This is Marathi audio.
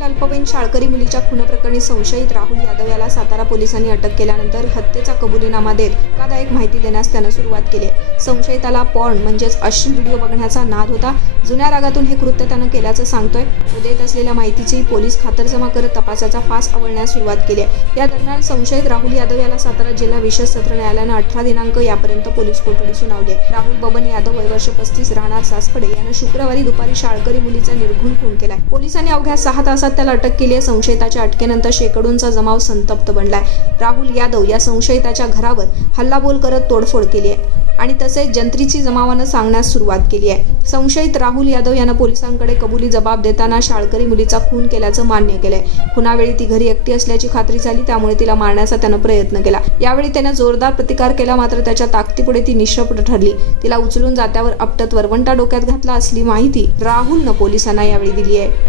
पुण्यातील अल्पवयीन शाळकरी मुलीच्या खूनप्रकरणी संशयित राहुल यादव याला सातारा पोलिसांनी अटक केल्यानंतर हत्येचा कबुलीनामा देत धक्कादायक माहिती देण्यास त्यानं सुरुवात केली. संशयिताला पॉर्न म्हणजेच अश्लील व्हिडिओ बघण्याचा नाद होता. जुन्या रागातून हे कृत्य त्यानं केल्याचं सांगतोय. तो देत असलेल्या माहितीची पोलीस खातरजमा करत तपासाचा फास आवळण्यास सुरुवात केली. या दरम्यान संशयित राहुल यादव याला सातारा जिल्हा विशेष सत्र न्यायालयानं 18 दिनांक यापर्यंत पोलीस कोठडी सुनावली. राहुल बबन यादव वय वर्ष 35 राहणार सासपडे यानं शुक्रवारी दुपारी शाळकरी मुलीचा निर्घृण खून केलाय. पोलिसांनी अवघ्या 6 तासात त्याला अटक केली आहे. संशयिताच्या अटकेनंतर शेकडोंचा जमाव संतप्त बनलाय. राहुल यादव या संशयिताच्या घरावर हल्लाबोल करत तोडफोड केली आहे आणि तसेच जंत्रीची जमावानं सांगण्यास सुरुवात केली आहे. संशयित राहुल यादव यानं पोलिसांकडे कबुली जबाब देताना शाळकरी मुलीचा खून केल्याचं मान्य केलंय. खुनावेळी ती घरी एकटी असल्याची खात्री झाली, त्यामुळे तिला मारण्याचा त्यानं प्रयत्न केला. यावेळी त्यानं जोरदार प्रतिकार केला, मात्र त्याच्या ताकदीपुढे ती निशब्द ठरली. तिला उचलून जात्यावर आपटत वरवंटा डोक्यात घातला असली माहिती राहुलनं पोलिसांना यावेळी दिली आहे.